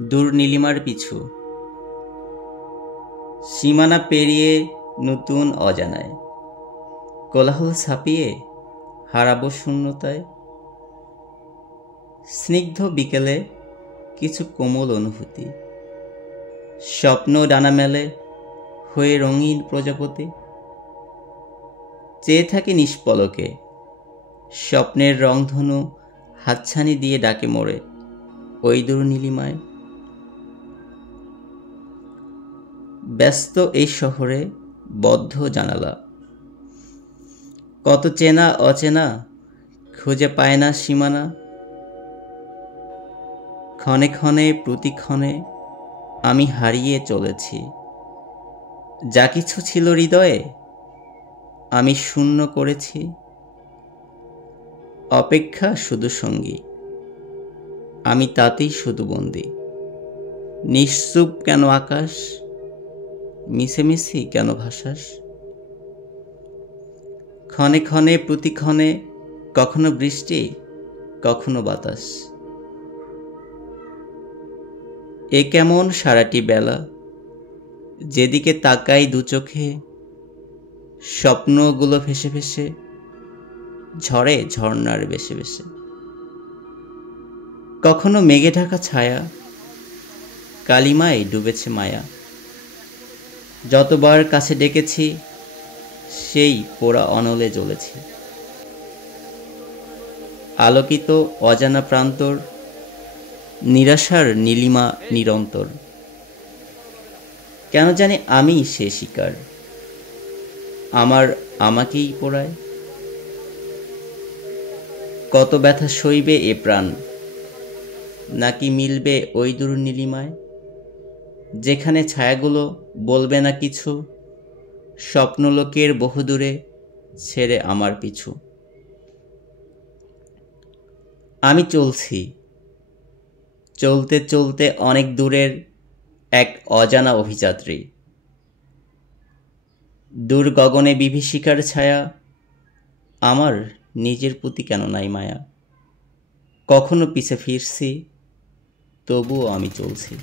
দূর নীলিমার পিছু, সীমানা পেরিয়ে নতুন অজানায়, কোলাহল ছাপিয়ে হারাবো শূন্যতায়। স্নিগ্ধ বিকেলে কিছু কোমল অনুভূতি, স্বপ্ন ডানা মেলে হয়ে রঙিন প্রজাপতি। চেয়ে থাকি নিষ্পলকে, স্বপ্নের রংধনু হাতছানি দিয়ে ডাকে মোড়ে ওই দূর নীলিমায়। ব্যস্ত এই শহরে বদ্ধ জানালা, কত চেনা অচেনা খুঁজে পায় না সীমানা। ক্ষণে ক্ষণে প্রতিক্ষণে আমি হারিয়ে চলেছি, যা কিছু ছিল হৃদয়ে আমি শূন্য করেছি। অপেক্ষা শুধু সঙ্গী, আমি তাতেই শুধু বন্দী। নিশ্চুপ কেন আকাশ, মিছেমিছি কেন ভাসাস। ক্ষণে ক্ষণে প্রতিক্ষণে কখনো বৃষ্টি, কখনো বাতাস। এ কেমন সারাটি বেলা, যেদিকে তাকাই দু চোখে স্বপ্নগুলো ভেসে ভেসে ঝরে ঝর্ণার বেশে বেশে। কখনো মেঘে ঢাকা ছায়া, কালিমায় ডুবেছে মায়া। যতবার কাছে ডেকেছি সেই পোড়া অনলে জ্বলেছি। আলোকিত অজানা প্রান্তর, নিরাশার নীলিমা নিরন্তর। কেন জানি আমি সে শিকার, আমার আমাকেই পোড়ায়। কত ব্যথা সইবে এ প্রাণ, নাকি মিলবে ওই দূর নীলিমায়, যেখানে ছায়াগুলো বলবে না কিছু, স্বপ্নলোকের বহুদূরে ছেড়ে আমার পিছু। আমি চলছি, চলতে চলতে অনেক দূরের এক অজানা অভিযাত্রী। দূর গগনে বিভীষিকার ছায়া, আমার নিজের প্রতি কেন নাই মায়া। কখনো পিছে ফিরছি, তবুও আমি চলছি।